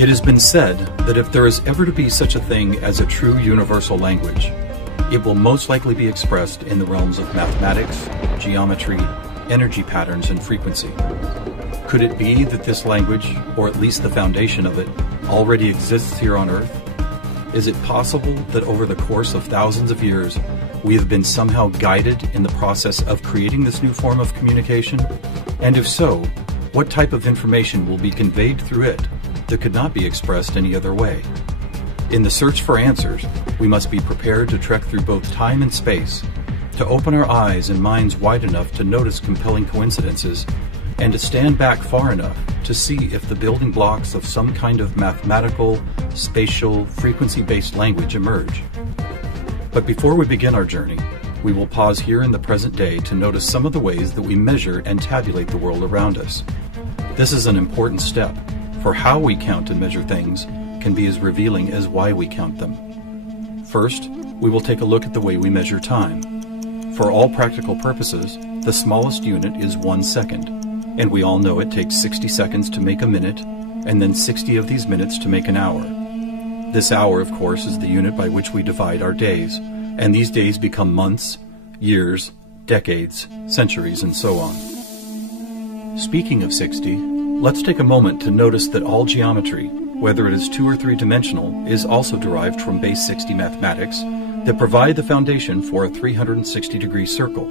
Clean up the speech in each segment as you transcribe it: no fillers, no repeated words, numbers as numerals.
It has been said that if there is ever to be such a thing as a true universal language, it will most likely be expressed in the realms of mathematics, geometry, energy patterns, and frequency. Could it be that this language, or at least the foundation of it, already exists here on Earth? Is it possible that over the course of thousands of years, we have been somehow guided in the process of creating this new form of communication? And if so, what type of information will be conveyed through it that could not be expressed any other way? In the search for answers, we must be prepared to trek through both time and space, to open our eyes and minds wide enough to notice compelling coincidences, and to stand back far enough to see if the building blocks of some kind of mathematical, spatial, frequency-based language emerge. But before we begin our journey, we will pause here in the present day to notice some of the ways that we measure and tabulate the world around us. This is an important step, for how we count and measure things can be as revealing as why we count them. First, we will take a look at the way we measure time. For all practical purposes, the smallest unit is 1 second, and we all know it takes 60 seconds to make a minute, and then 60 of these minutes to make an hour. This hour, of course, is the unit by which we divide our days, and these days become months, years, decades, centuries, and so on. Speaking of 60, let's take a moment to notice that all geometry, whether it is 2 or 3 dimensional, is also derived from base 60 mathematics that provide the foundation for a 360-degree circle,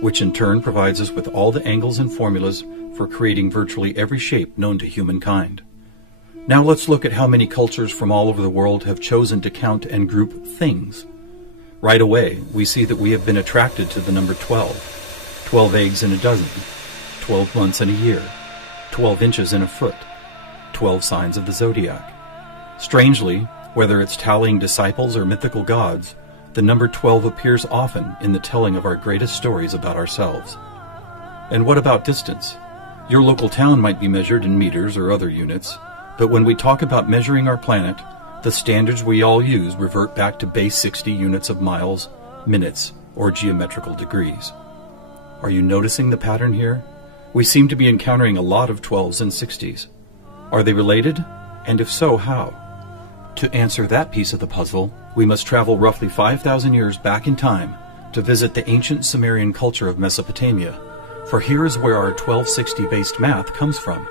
which in turn provides us with all the angles and formulas for creating virtually every shape known to humankind. Now let's look at how many cultures from all over the world have chosen to count and group things. Right away, we see that we have been attracted to the number 12. 12 eggs in a dozen, 12 months in a year, 12 inches in a foot, 12 signs of the zodiac. Strangely, whether it's tallying disciples or mythical gods, the number 12 appears often in the telling of our greatest stories about ourselves. And what about distance? Your local town might be measured in meters or other units, but when we talk about measuring our planet, the standards we all use revert back to base 60 units of miles, minutes, or geometrical degrees. Are you noticing the pattern here? We seem to be encountering a lot of 12s and 60s. Are they related? And if so, how? To answer that piece of the puzzle, we must travel roughly 5,000 years back in time to visit the ancient Sumerian culture of Mesopotamia, for here is where our 1260-based math comes from.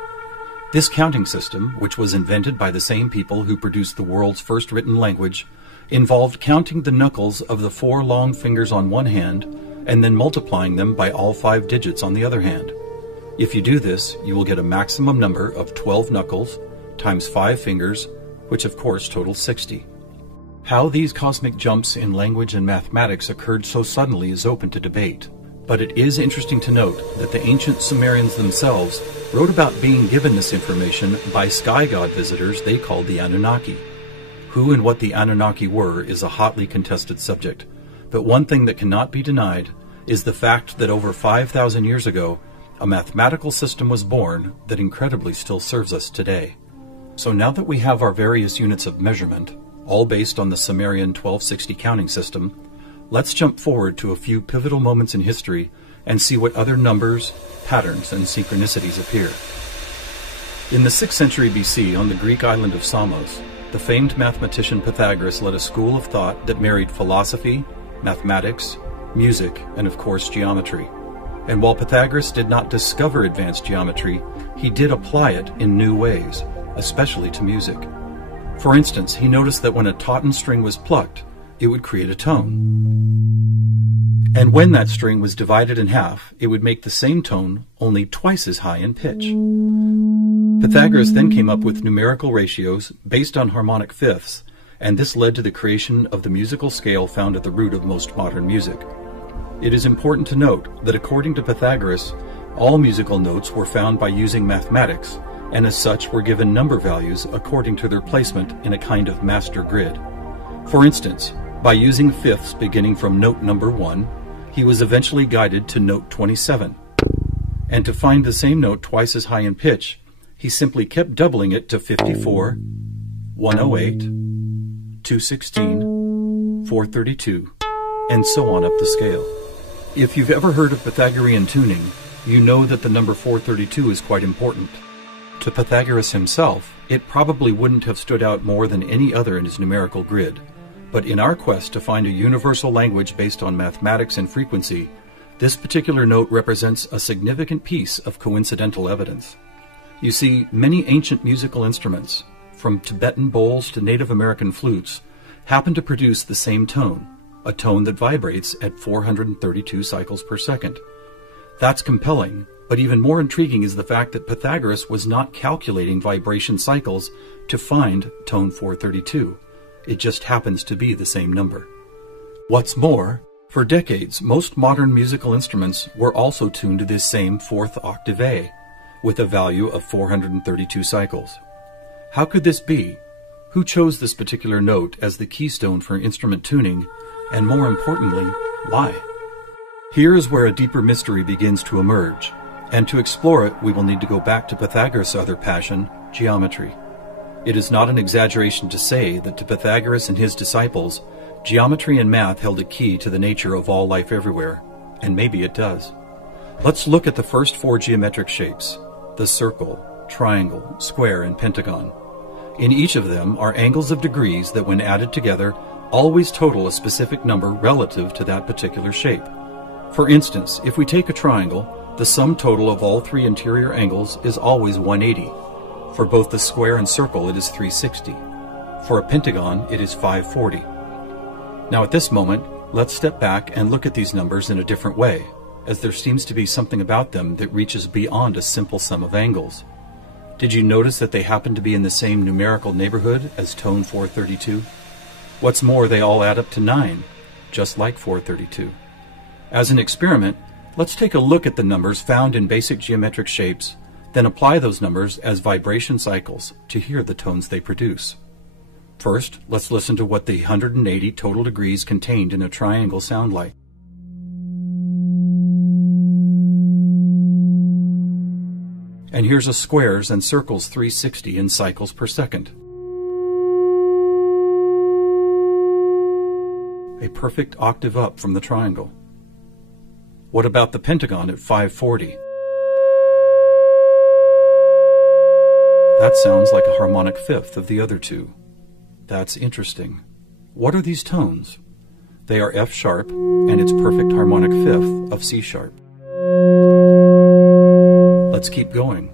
This counting system, which was invented by the same people who produced the world's first written language, involved counting the knuckles of the 4 long fingers on one hand and then multiplying them by all 5 digits on the other hand. If you do this, you will get a maximum number of 12 knuckles times 5 fingers, which of course totals 60. How these cosmic jumps in language and mathematics occurred so suddenly is open to debate. But it is interesting to note that the ancient Sumerians themselves wrote about being given this information by sky god visitors they called the Anunnaki. Who and what the Anunnaki were is a hotly contested subject, but one thing that cannot be denied is the fact that over 5,000 years ago, a mathematical system was born that incredibly still serves us today. So now that we have our various units of measurement, all based on the Sumerian 1260 counting system, let's jump forward to a few pivotal moments in history and see what other numbers, patterns, and synchronicities appear. In the 6th century BC, on the Greek island of Samos, the famed mathematician Pythagoras led a school of thought that married philosophy, mathematics, music, and of course geometry. And while Pythagoras did not discover advanced geometry, he did apply it in new ways, especially to music. For instance, he noticed that when a tauten string was plucked, it would create a tone. And when that string was divided in half, it would make the same tone only twice as high in pitch. Pythagoras then came up with numerical ratios based on harmonic fifths, and this led to the creation of the musical scale found at the root of most modern music. It is important to note that according to Pythagoras, all musical notes were found by using mathematics, and as such were given number values according to their placement in a kind of master grid. For instance, by using fifths beginning from note number 1, he was eventually guided to note 27. And to find the same note twice as high in pitch, he simply kept doubling it to 54, 108, 216, 432, and so on up the scale. If you've ever heard of Pythagorean tuning, you know that the number 432 is quite important. To Pythagoras himself, it probably wouldn't have stood out more than any other in his numerical grid. But in our quest to find a universal language based on mathematics and frequency, this particular note represents a significant piece of coincidental evidence. You see, many ancient musical instruments, from Tibetan bowls to Native American flutes, happen to produce the same tone, a tone that vibrates at 432 cycles per second. That's compelling, but even more intriguing is the fact that Pythagoras was not calculating vibration cycles to find tone 432. It just happens to be the same number. What's more, for decades, most modern musical instruments were also tuned to this same fourth octave A, with a value of 432 cycles. How could this be? Who chose this particular note as the keystone for instrument tuning, and more importantly, why? Here is where a deeper mystery begins to emerge, and to explore it, we will need to go back to Pythagoras' other passion, geometry. It is not an exaggeration to say that to Pythagoras and his disciples, geometry and math held a key to the nature of all life everywhere, and maybe it does. Let's look at the first four geometric shapes, the circle, triangle, square, and pentagon. In each of them are angles of degrees that, when added together, always total a specific number relative to that particular shape. For instance, if we take a triangle, the sum total of all three interior angles is always 180. For both the square and circle, it is 360. For a pentagon, it is 540. Now at this moment, let's step back and look at these numbers in a different way, as there seems to be something about them that reaches beyond a simple sum of angles. Did you notice that they happen to be in the same numerical neighborhood as tone 432? What's more, they all add up to 9, just like 432. As an experiment, let's take a look at the numbers found in basic geometric shapes, then apply those numbers as vibration cycles to hear the tones they produce. First, let's listen to what the 180 total degrees contained in a triangle sound like. And here's a squares and circles 360 in cycles per second. A perfect octave up from the triangle. What about the pentagon at 540? That sounds like a harmonic fifth of the other two. That's interesting. What are these tones? They are F sharp and its perfect harmonic fifth of C sharp. Let's keep going.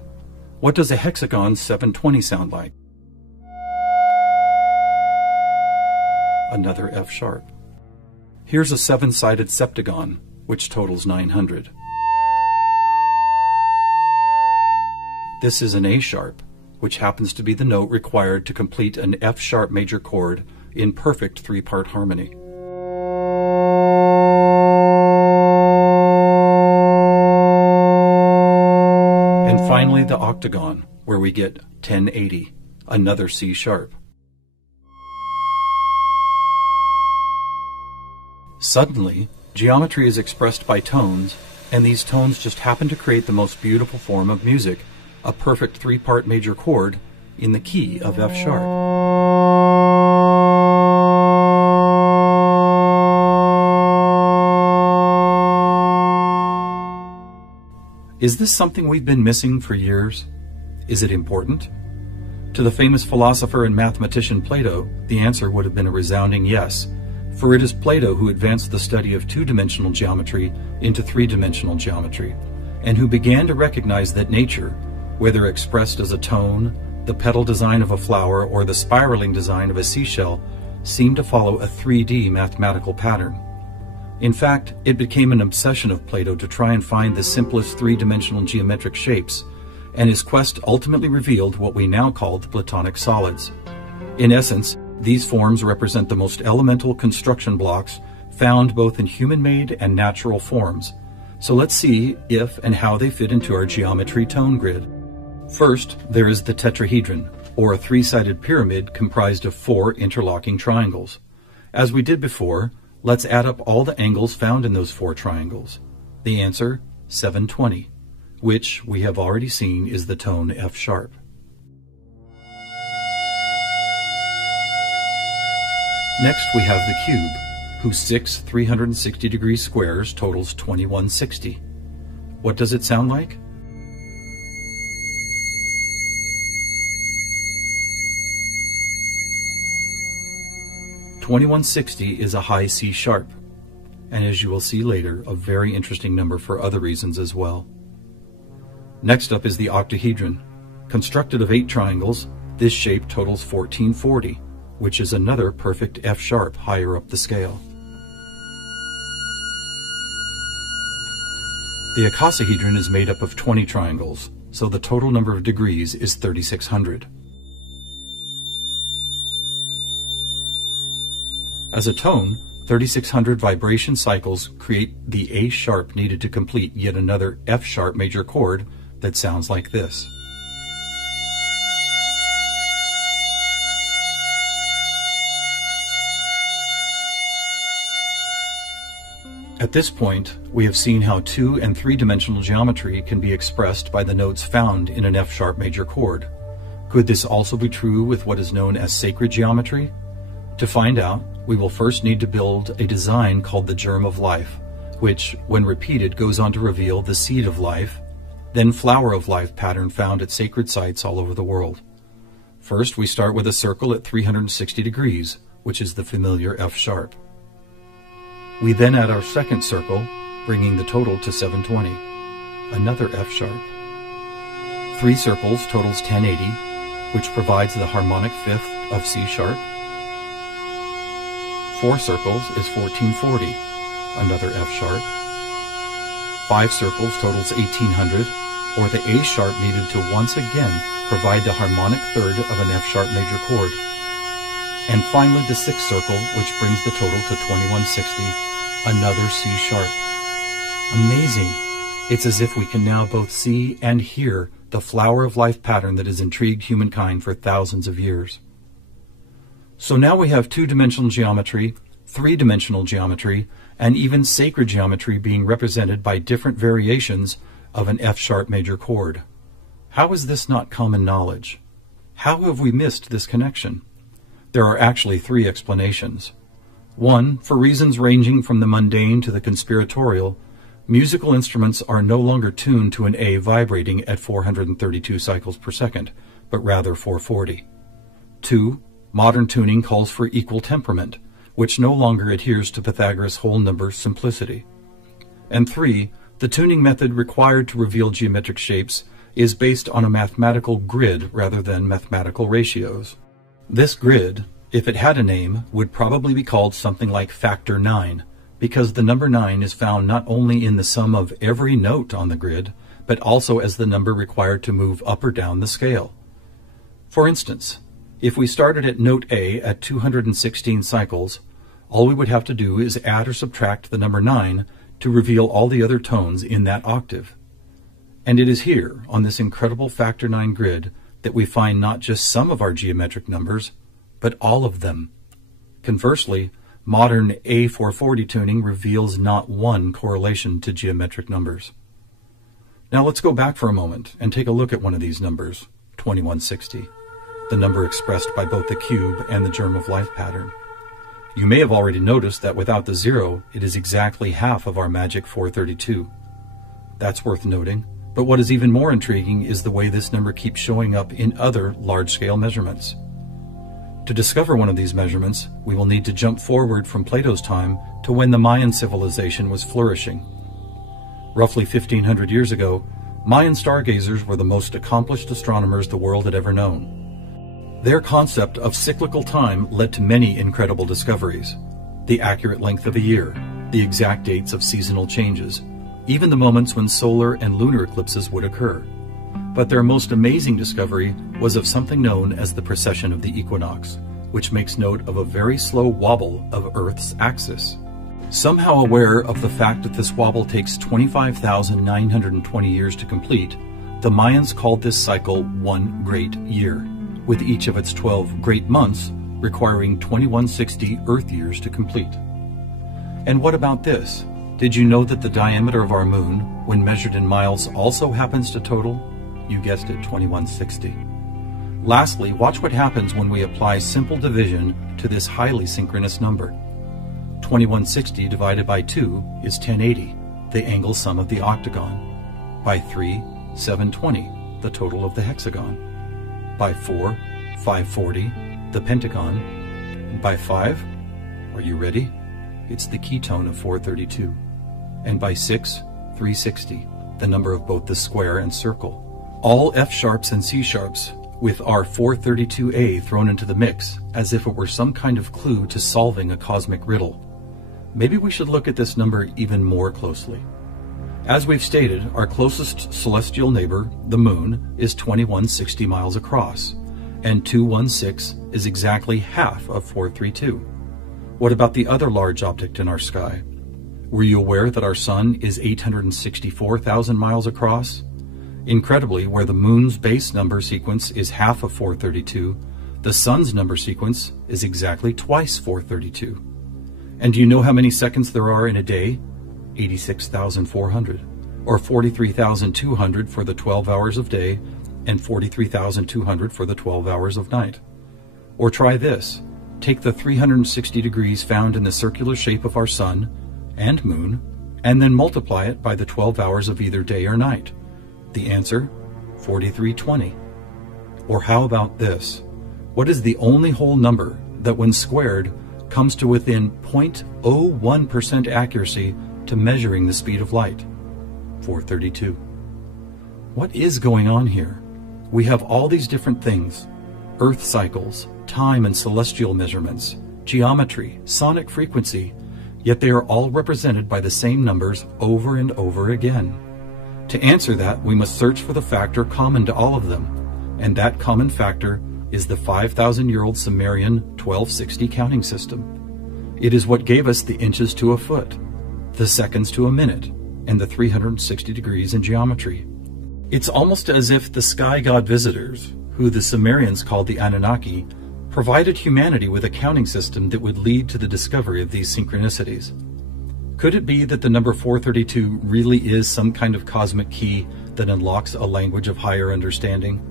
What does a hexagon 720 sound like? Another F sharp. Here's a seven-sided septagon, which totals 900. This is an A sharp, which happens to be the note required to complete an F sharp major chord in perfect three-part harmony. And finally the octagon, where we get 1080, another C sharp. Suddenly, geometry is expressed by tones, and these tones just happen to create the most beautiful form of music, a perfect three-part major chord in the key of F sharp. Is this something we've been missing for years? Is it important? To the famous philosopher and mathematician Plato, the answer would have been a resounding yes, for it is Plato who advanced the study of two-dimensional geometry into three-dimensional geometry, and who began to recognize that nature, whether expressed as a tone, the petal design of a flower, or the spiraling design of a seashell, seemed to follow a 3D mathematical pattern. In fact, it became an obsession of Plato to try and find the simplest three-dimensional geometric shapes, and his quest ultimately revealed what we now call the Platonic solids. In essence, these forms represent the most elemental construction blocks found both in human-made and natural forms. So let's see if and how they fit into our geometry tone grid. First, there is the tetrahedron, or a three-sided pyramid comprised of four interlocking triangles. As we did before, let's add up all the angles found in those four triangles. The answer, 720, which we have already seen is the tone F sharp. Next, we have the cube, whose six 360-degree squares totals 2160. What does it sound like? 2160 is a high C sharp, and as you will see later, a very interesting number for other reasons as well. Next up is the octahedron. Constructed of 8 triangles, this shape totals 1440, which is another perfect F sharp higher up the scale. The icosahedron is made up of 20 triangles, so the total number of degrees is 3600. As a tone, 3600 vibration cycles create the A sharp needed to complete yet another F sharp major chord that sounds like this. At this point, we have seen how 2- and 3-dimensional geometry can be expressed by the notes found in an F sharp major chord. Could this also be true with what is known as sacred geometry? To find out, we will first need to build a design called the germ of life, which, when repeated, goes on to reveal the seed of life, then flower of life pattern found at sacred sites all over the world. First, we start with a circle at 360 degrees, which is the familiar F sharp. We then add our second circle, bringing the total to 720, another F sharp. 3 circles totals 1080, which provides the harmonic fifth of C sharp. 4 circles is 1440, another F sharp. 5 circles totals 1800, or the A sharp needed to once again provide the harmonic third of an F sharp major chord. And finally the 6th circle, which brings the total to 2160, another C sharp. Amazing! It's as if we can now both see and hear the flower of life pattern that has intrigued humankind for thousands of years. So now we have 2-dimensional geometry, 3-dimensional geometry, and even sacred geometry being represented by different variations of an F sharp major chord. How is this not common knowledge? How have we missed this connection? There are actually 3 explanations. 1, for reasons ranging from the mundane to the conspiratorial, musical instruments are no longer tuned to an A vibrating at 432 cycles per second, but rather 440. 2, modern tuning calls for equal temperament, which no longer adheres to Pythagoras' whole number simplicity. And 3, the tuning method required to reveal geometric shapes is based on a mathematical grid rather than mathematical ratios. This grid, if it had a name, would probably be called something like factor 9, because the number 9 is found not only in the sum of every note on the grid, but also as the number required to move up or down the scale. For instance, if we started at note A at 216 cycles, all we would have to do is add or subtract the number 9 to reveal all the other tones in that octave. And it is here, on this incredible factor 9 grid, that we find not just some of our geometric numbers, but all of them. Conversely, modern A440 tuning reveals not one correlation to geometric numbers. Now let's go back for a moment and take a look at one of these numbers, 2160, the number expressed by both the cube and the germ of life pattern. You may have already noticed that without the 0, it is exactly half of our magic 432. That's worth noting, but what is even more intriguing is the way this number keeps showing up in other large-scale measurements. To discover one of these measurements, we will need to jump forward from Plato's time to when the Mayan civilization was flourishing. Roughly 1500 years ago, Mayan stargazers were the most accomplished astronomers the world had ever known. Their concept of cyclical time led to many incredible discoveries: the accurate length of a year, the exact dates of seasonal changes, even the moments when solar and lunar eclipses would occur. But their most amazing discovery was of something known as the precession of the equinox, which makes note of a very slow wobble of Earth's axis. Somehow aware of the fact that this wobble takes 25,920 years to complete, the Mayans called this cycle one great year, with each of its 12 great months requiring 2160 Earth years to complete. And what about this? Did you know that the diameter of our moon, when measured in miles, also happens to total? You guessed it, 2160. Lastly, watch what happens when we apply simple division to this highly synchronous number. 2160 divided by 2 is 1080, the angle sum of the octagon. By 3, 720, the total of the hexagon. By 4, 540, the pentagon. And by 5, Are you ready? It's the ketone of 432. And by 6, 360, the number of both the square and circle. All F sharps and C sharps, with our 432A thrown into the mix, as if it were some kind of clue to solving a cosmic riddle. Maybe we should look at this number even more closely. As we've stated, our closest celestial neighbor, the Moon, is 2160 miles across, and 216 is exactly half of 432. What about the other large object in our sky? Were you aware that our Sun is 864,000 miles across? Incredibly, where the Moon's base number sequence is half of 432, the Sun's number sequence is exactly twice 432. And do you know how many seconds there are in a day? 86,400, or 43,200 for the 12 hours of day, and 43,200 for the 12 hours of night. Or try this. Take the 360 degrees found in the circular shape of our Sun and Moon, and then multiply it by the 12 hours of either day or night. The answer, 4320. Or how about this? What is the only whole number that, when squared, comes to within 0.01% accuracy to measuring the speed of light? 432. What is going on here? We have all these different things: Earth cycles, time and celestial measurements, geometry, sonic frequency, yet they are all represented by the same numbers over and over again. To answer that, we must search for the factor common to all of them, and that common factor is the 5,000-year-old Sumerian 1260 counting system. It is what gave us the inches to a foot, the seconds to a minute, and the 360 degrees in geometry. It's almost as if the sky god visitors, who the Sumerians called the Anunnaki, provided humanity with a counting system that would lead to the discovery of these synchronicities. Could it be that the number 432 really is some kind of cosmic key that unlocks a language of higher understanding?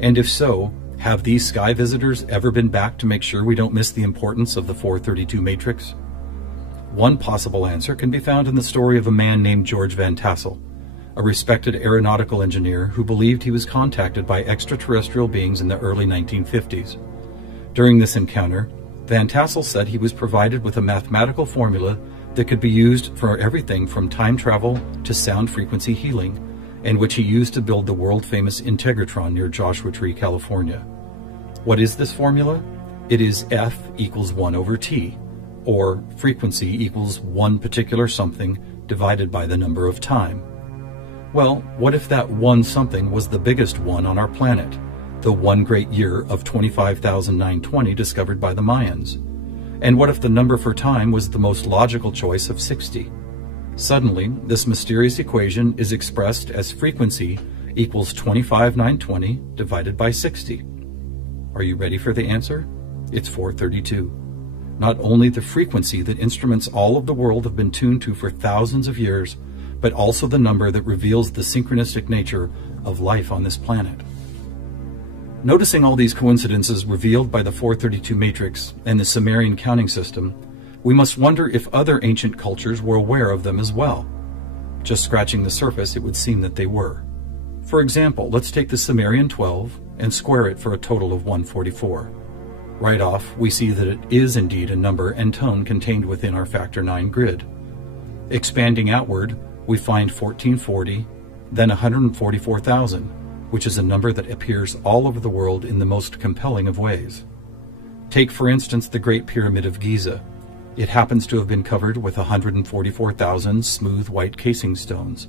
And if so, have these sky visitors ever been back to make sure we don't miss the importance of the 432 matrix? One possible answer can be found in the story of a man named George Van Tassel, a respected aeronautical engineer who believed he was contacted by extraterrestrial beings in the early 1950s. During this encounter, Van Tassel said he was provided with a mathematical formula that could be used for everything from time travel to sound frequency healing, and which he used to build the world-famous Integratron near Joshua Tree, California. What is this formula? It is F equals 1 over T, or frequency equals one particular something divided by the number of time. Well, what if that one something was the biggest one on our planet, the one great year of 25,920 discovered by the Mayans? And what if the number for time was the most logical choice of 60? Suddenly, this mysterious equation is expressed as frequency equals 25,920 divided by 60. Are you ready for the answer? It's 432. Not only the frequency that instruments all of the world have been tuned to for thousands of years, but also the number that reveals the synchronistic nature of life on this planet. Noticing all these coincidences revealed by the 432 matrix and the Sumerian counting system, we must wonder if other ancient cultures were aware of them as well. Just scratching the surface, it would seem that they were. For example, let's take the Sumerian 12 and square it for a total of 144. Right off, we see that it is indeed a number and tone contained within our factor 9 grid. Expanding outward, we find 1440, then 144,000, which is a number that appears all over the world in the most compelling of ways. Take, for instance, the Great Pyramid of Giza. It happens to have been covered with 144,000 smooth white casing stones.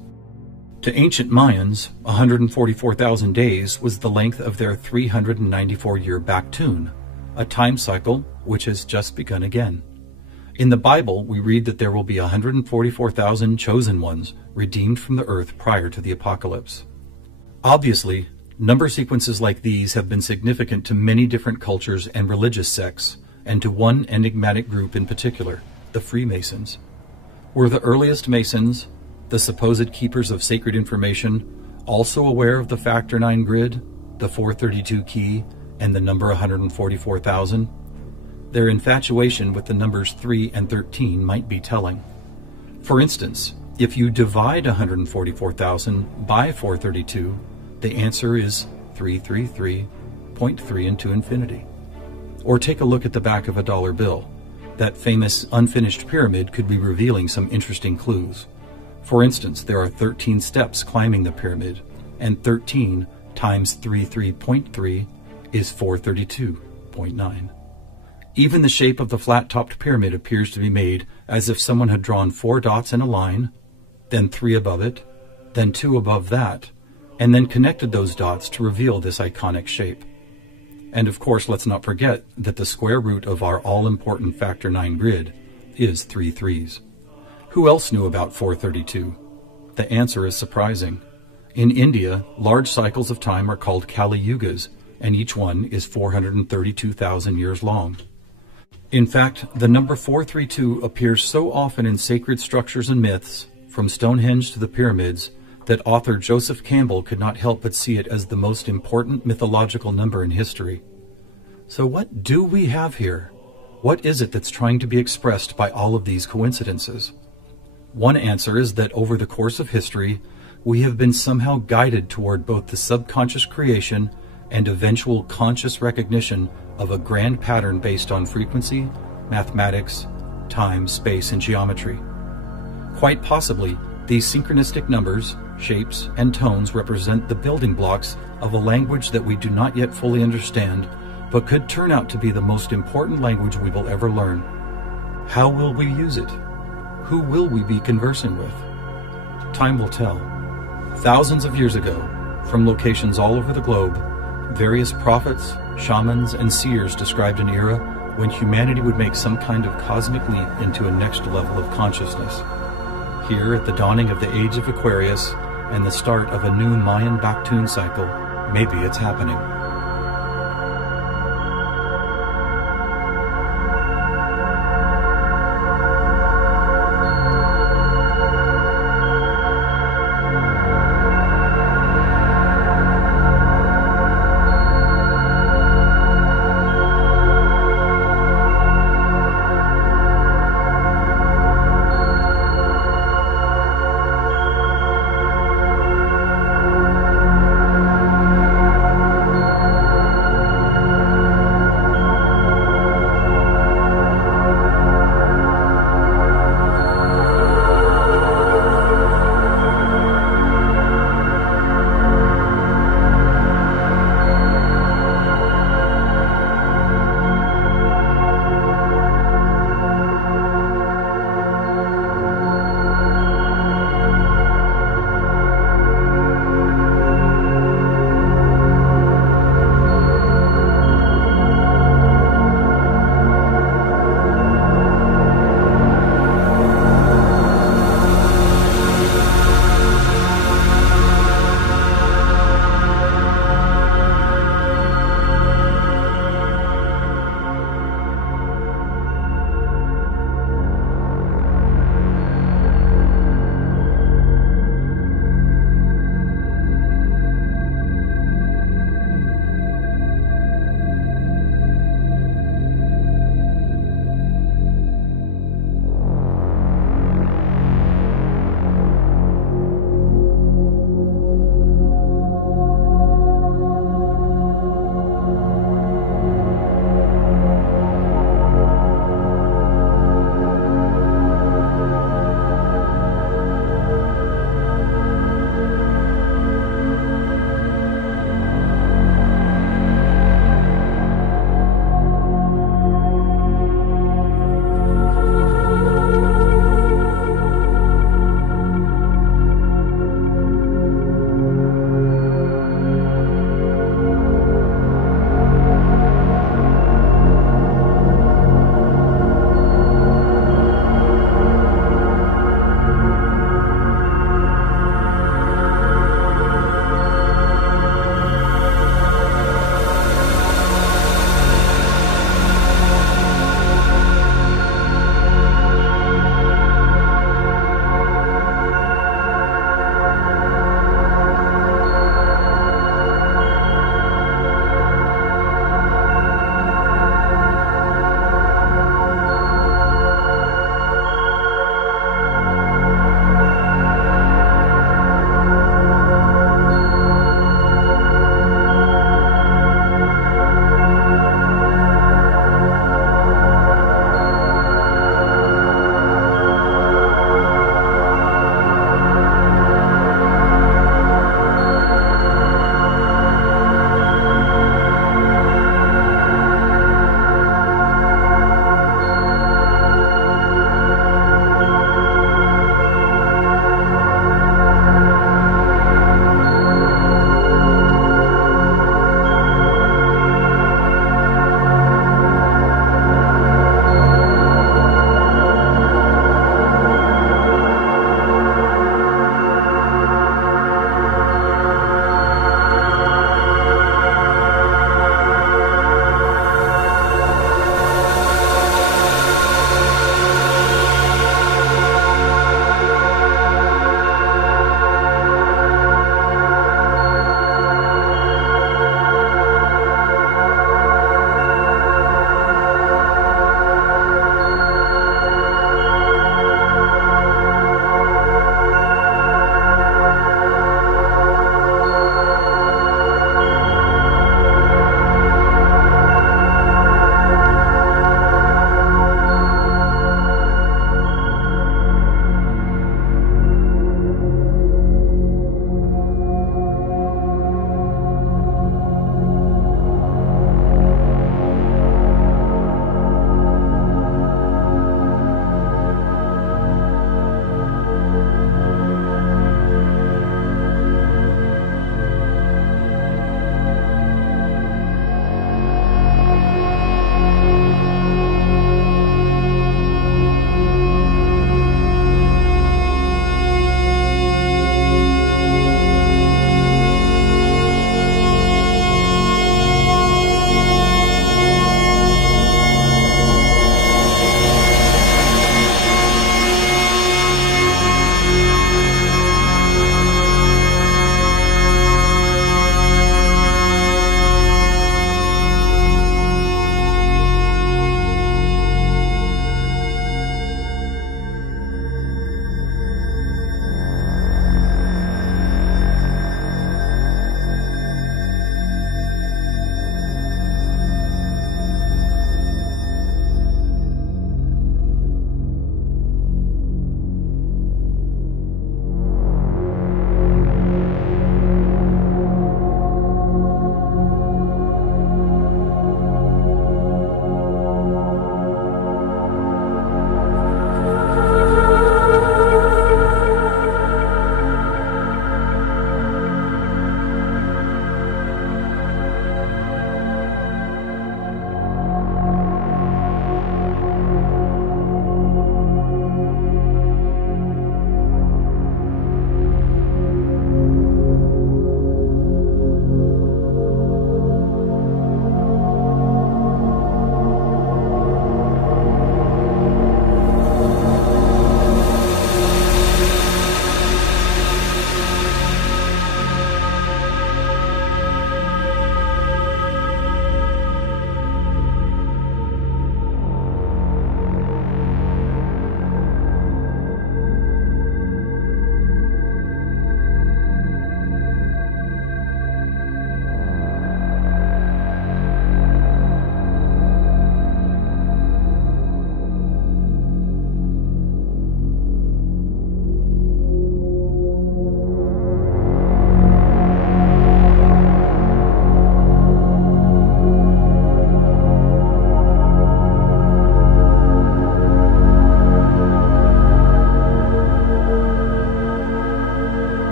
To ancient Mayans, 144,000 days was the length of their 394-year back tune, a time cycle which has just begun again. In the Bible, we read that there will be 144,000 chosen ones redeemed from the earth prior to the apocalypse. Obviously, number sequences like these have been significant to many different cultures and religious sects, and to one enigmatic group in particular, the Freemasons. Were the earliest Masons, the supposed keepers of sacred information, also aware of the factor 9 grid, the 432 key, and the number 144,000? Their infatuation with the numbers 3 and 13 might be telling. For instance, if you divide 144,000 by 432, the answer is 333.3 into infinity. Or take a look at the back of a dollar bill. That famous unfinished pyramid could be revealing some interesting clues. For instance, there are 13 steps climbing the pyramid, and 13 times 33.3 is 432.9. Even the shape of the flat-topped pyramid appears to be made as if someone had drawn 4 dots in a line, then 3 above it, then 2 above that, and then connected those dots to reveal this iconic shape. And of course, let's not forget that the square root of our all-important factor 9 grid is 3 threes. Who else knew about 432? The answer is surprising. In India, large cycles of time are called Kali Yugas, and each one is 432,000 years long. In fact, the number 432 appears so often in sacred structures and myths, from Stonehenge to the pyramids, that author Joseph Campbell could not help but see it as the most important mythological number in history. So what do we have here? What is it that's trying to be expressed by all of these coincidences? One answer is that over the course of history, we have been somehow guided toward both the subconscious creation and eventual conscious recognition of a grand pattern based on frequency, mathematics, time, space, and geometry. Quite possibly, these synchronistic numbers, shapes, and tones represent the building blocks of a language that we do not yet fully understand, but could turn out to be the most important language we will ever learn. How will we use it? Who will we be conversing with? Time will tell. Thousands of years ago, from locations all over the globe, various prophets, shamans, and seers described an era when humanity would make some kind of cosmic leap into a next level of consciousness. Here, at the dawning of the age of Aquarius and the start of a new Mayan Baktun cycle, maybe it's happening.